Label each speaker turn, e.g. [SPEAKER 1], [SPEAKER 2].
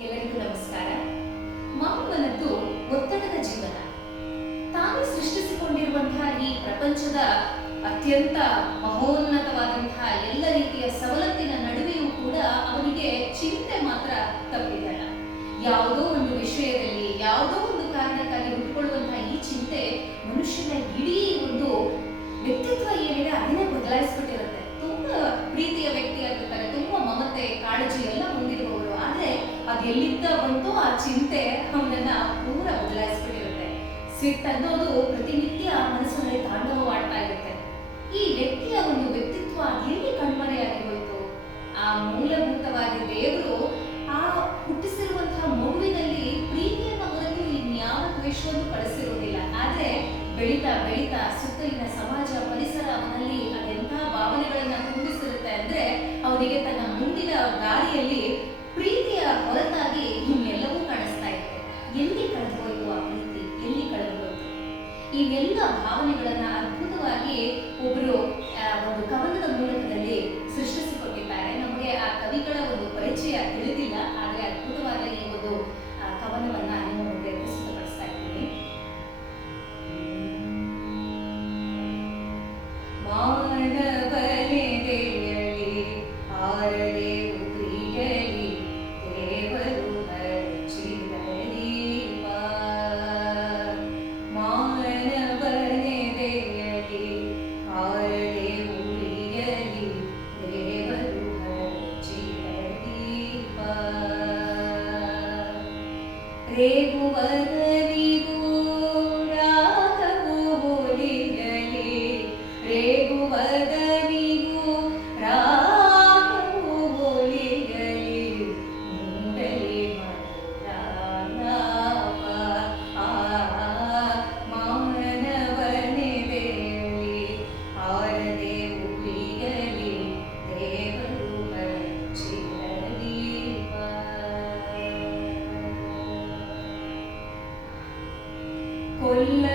[SPEAKER 1] ಎಲ್ಲರಿಗೂ ನಮಸ್ಕಾರ. ಮಾನವನದ್ದು ಒತ್ತಡದ ಜೀವನ. ತಾನು ಸೃಷ್ಟಿಸಿಕೊಂಡಿರುವಂತಹ ಈ ಪ್ರಪಂಚದ ಅತ್ಯಂತ ಮಹೋನ್ನತವಾದಂತಹ ಎಲ್ಲ ರೀತಿಯ ಸವಲತ್ತಿನ ನಡುವೆಯೂ ಕೂಡ ಅವನಿಗೆ ಚಿಂತೆ ಮಾತ್ರ ತಪ್ಪಿದ್ದಲ್ಲ ಯಾವುದೋ ಒಂದು ವಿಷಯದಲ್ಲಿ, ಯಾವುದೋ ಒಂದು ಕಾರಣಕ್ಕಾಗಿ ಹುಟ್ಟುಕೊಳ್ಳುವಂತಹ ಈ ಚಿಂತೆ ಮನುಷ್ಯನ ಇಡೀ ಒಂದು ವ್ಯಕ್ತಿತ್ವ ಏನಿದೆ ಅದನ್ನೇ ಬದಲಾಯಿಸ್ಬಿಟ್ಟಿರುತ್ತೆ ಸಿಟ್ಟು ಅನ್ನೋದು ಪ್ರತಿನಿತ್ಯ ಮನಸ್ಸಿನಲ್ಲಿ ತಾಂಡವವಾಡ್ತಾ ಇರುತ್ತೆ. ಈ ವ್ಯಕ್ತಿಯ ಒಂದು ವ್ಯಕ್ತಿತ್ವ ಎಲ್ಲಿ ಕಣ್ಮರೆಯಾಗಿ ಹೋಯಿತು? ಆ ಮೂಲಭೂತವಾಗಿ ದೇವರು ಆ ಹುಟ್ಟಿಸಿರುವಂತಹ ಮಗುವಿನಲ್ಲಿ ಪ್ರೀತಿಯನ್ನು ಹೊರತು ಇನ್ಯಾವ ದ್ವೇಷವನ್ನು ಕಳಿಸಿರುವುದಿಲ್ಲ ಆದ್ರೆ ಬೆಳೀತಾ ಬೆಳೀತಾ ಸುತ್ತಲಿನ ಸಮಾಜ, ಪರಿಸರ ಅವನಲ್ಲಿ ಅದೆಂಥ ಭಾವನೆಗಳನ್ನ ತುಂಬಿಸಿರುತ್ತೆ ಅಂದ್ರೆ ಅವನಿಗೆ ತನ್ನ ಇವೆಲ್ಲ ಭಾವನೆಗಳನ್ನ ಅದ್ಭುತವಾಗಿ ಒಬ್ಬರು ಒಂದು ಕವನದ ಮೂಲಕದಲ್ಲಿ ಸೃಷ್ಟಿಸಿಕೊಟ್ಟಿದ್ದಾರೆ ನಮಗೆ ಆ ಕವಿಗಳ ಒಂದು ಪರಿಚಯ ತಿಳಿದಿಲ್ಲ, ಆದ್ರೆ ಅದ್ಭುತವಾದ ಈ ಒಂದು रे गोवर्धन quel